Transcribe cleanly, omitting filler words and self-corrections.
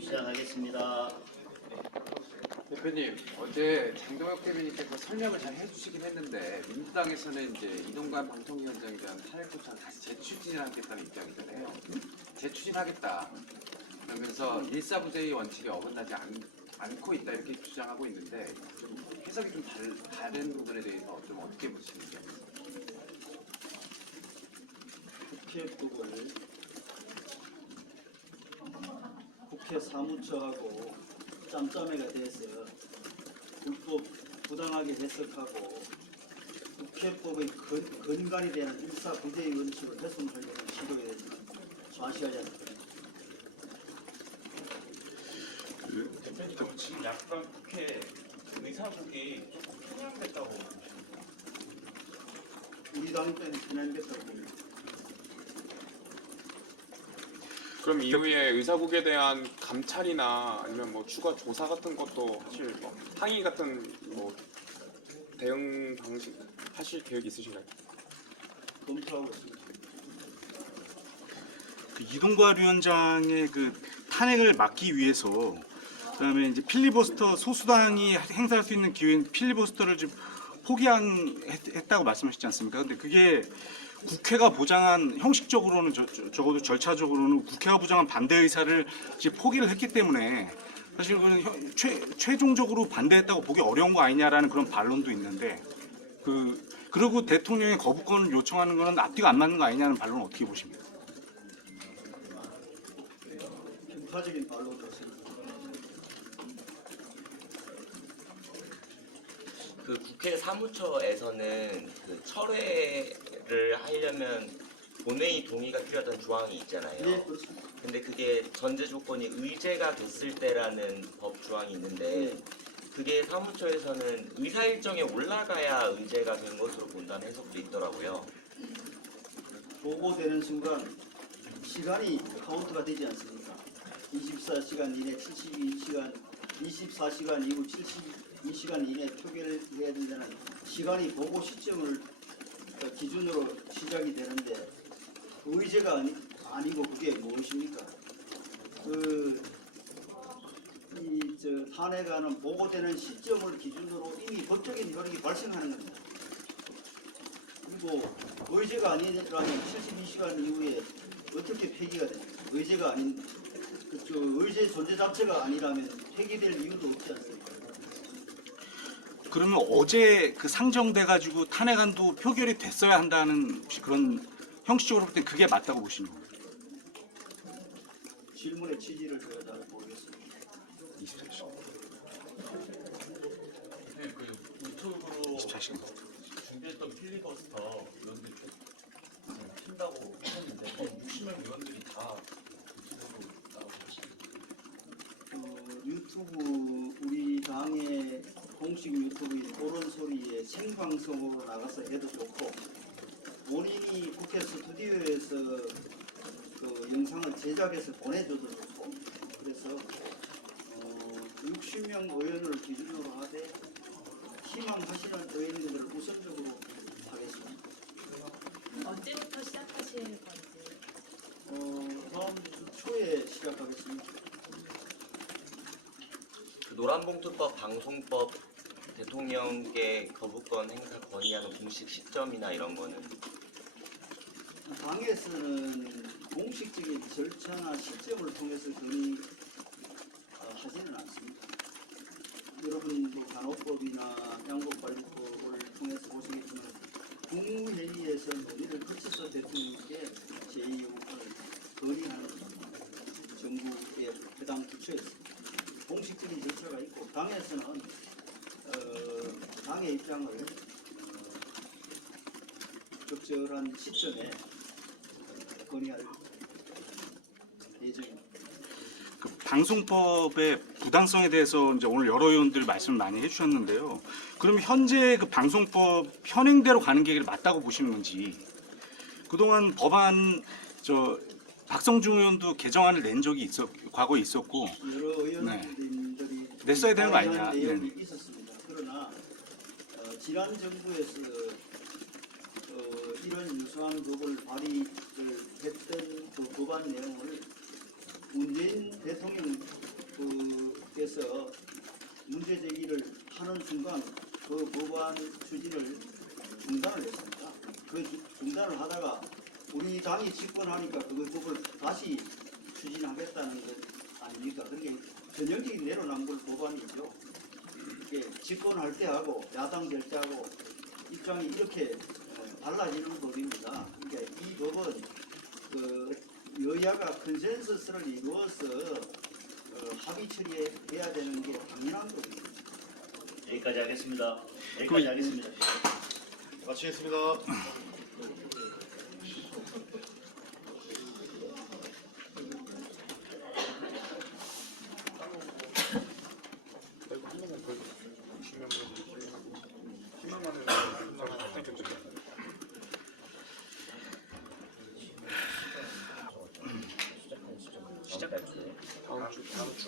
시작하겠습니다. 대표님, 어제 장동혁 대변인께서 설명을 잘 해주시긴 했는데 민주당에서는 이제 이동관 방통위원장에 대한 탄핵 소추안 다시 재추진하겠다는 입장이잖아요. 재추진하겠다. 그러면서 일사부재의 원칙에 어긋나지 않고 있다 이렇게 주장하고 있는데 좀 해석이 좀 다른 부분에 대해서 좀 어떻게 보시는지. 국회법을 국회 사무처하고 짬짬이가 돼서 불법 부당하게 해석하고 국회법의 근간이 되는 일사부재의 원칙을 훼손하려는 시도에 대해서는 좌시하지 않습니다. 대표님, 지금 약간 국회 의사국이 조금 편향됐다고 보십니까? 우리 당 때는 편향됐다고 봅니다. 그럼 이후에 의사국에 대한 감찰이나 아니면 뭐 추가 조사 같은 것도 사실 뭐 항의 같은 뭐 대응 방식 하실 계획 있으신가요? 검토하고 있습니다. 그 이동관 위원장의 그 탄핵을 막기 위해서 그다음에 이제 필리버스터 소수당이 행사할 수 있는 기회인 필리버스터를 좀 포기했다고 말씀하셨지 않습니까? 근데 그게 국회가 보장한 형식적으로는 적어도 절차적으로는 국회가 보장한 반대 의사를 이제 포기를 했기 때문에 사실 그는 최종적으로 반대했다고 보기 어려운 거 아니냐라는 그런 반론도 있는데 그리고 대통령의 거부권을 요청하는 거는 앞뒤가 안 맞는 거 아니냐는 반론은 어떻게 보십니까? 편파적인 발로 그렇습니다. 그 국회 사무처에서는 그 철회를 하려면 본회의 동의가 필요하다는 조항이 있잖아요. 네, 그렇습니다. 근데 그게 전제 조건이 의제가 됐을 때라는 법 조항이 있는데 그게 사무처에서는 의사 일정에 올라가야 의제가 된 것으로 본다는 해석도 있더라고요. 보고되는 순간 시간이 카운트가 되지 않습니까? 24시간 이내 72시간, 24시간 이후 72시간 이내 표결해야 된다는 시간이 보고 시점을 기준으로 시작이 되는데 의제가 아니고 그게 무엇입니까? 탄핵안은 보고되는 시점을 기준으로 이미 법적인 효력이 발생하는 겁니다. 그리고 의제가 아니라면 72시간 이후에 어떻게 폐기가 됩니까? 의제가 아닌 의제 존재 자체가 아니라면 폐기될 이유도 없지 않습니까? 그러면 어제 그 상정돼 가지고 탄핵안도 표결이 됐어야 한다는 그런 형식적으로 볼 때 그게 맞다고 보시는 거예요? 질문의 취지를 제가 잘 모르겠습니다. 24시간. 네, 그 유튜브로 24시간. 준비했던 필리버스터 의원들이 핀다고 하셨는데 60명 의원들이 다 유튜브로 나오셨습니다. 유튜브 우리 당의 공식 유튜브인 토론소리에 생방송으로 나가서 해도 좋고 본인이 국회 스튜디오에서 그 영상을 제작해서 보내줘도 좋고 그래서 60명 의원을 기준으로 하되 희망하시는 의원들을 우선적으로 하겠습니다. 언제부터 시작하실 건지? 다음 주 초에 시작하겠습니다. 그 노란봉투법, 방송법, 대통령께 거부권 행사 건의하는 공식 시점이나 이런 거는 당에서는 공식적인 절차나 시점을 통해서 건의하지는 않습니다. 여러분도 간호법이나 양복관리법을 통해서 보시겠지만 국무회의에서 논의를 거쳐서 대통령께 제2요구권을 건의하는 정부의 해당 부처였습니다. 공식적인 절차가 있고 당에서는 당의 입장을 적절한 시점에 건의할 예정입니다. 그 방송법의 부당성에 대해서 이제 오늘 여러 의원들 말씀을 많이 해주셨는데요. 그럼 현재 그 방송법 현행대로 가는 게 맞다고 보시는 건지 그동안 법안 박성중 의원도 개정안을 낸 적이 과거에 있었고 여러 의원님들이 냈어야 되는 거 아니냐. 내용이 있었습니다. 그러나 지난 정부에서 이런 유사한 법을 발의를 했던 그 법안 내용을 문재인 대통령 해서 문제 제기를 하는 순간 그 법안 추진을 중단을 했습니다. 그 중단을 하다가 우리 당이 집권하니까 그 법을 다시 추진하겠다는 것 아닙니까? 그게 전형적인 내로남불 법안이죠. 이게 집권할 때 하고 야당 될 때 하고 입장이 이렇게 달라지는 법입니다. 그러니까 이 법은 그 여야가 컨센서스를 이루어서 합의 처리해야 되는 게 당연한 겁니다. 여기까지 하겠습니다. 여기까지 하겠습니다. 마치겠습니다. 이거 한 번만 더 10만 원 하고 10만 원을 시작할 때. 다음 주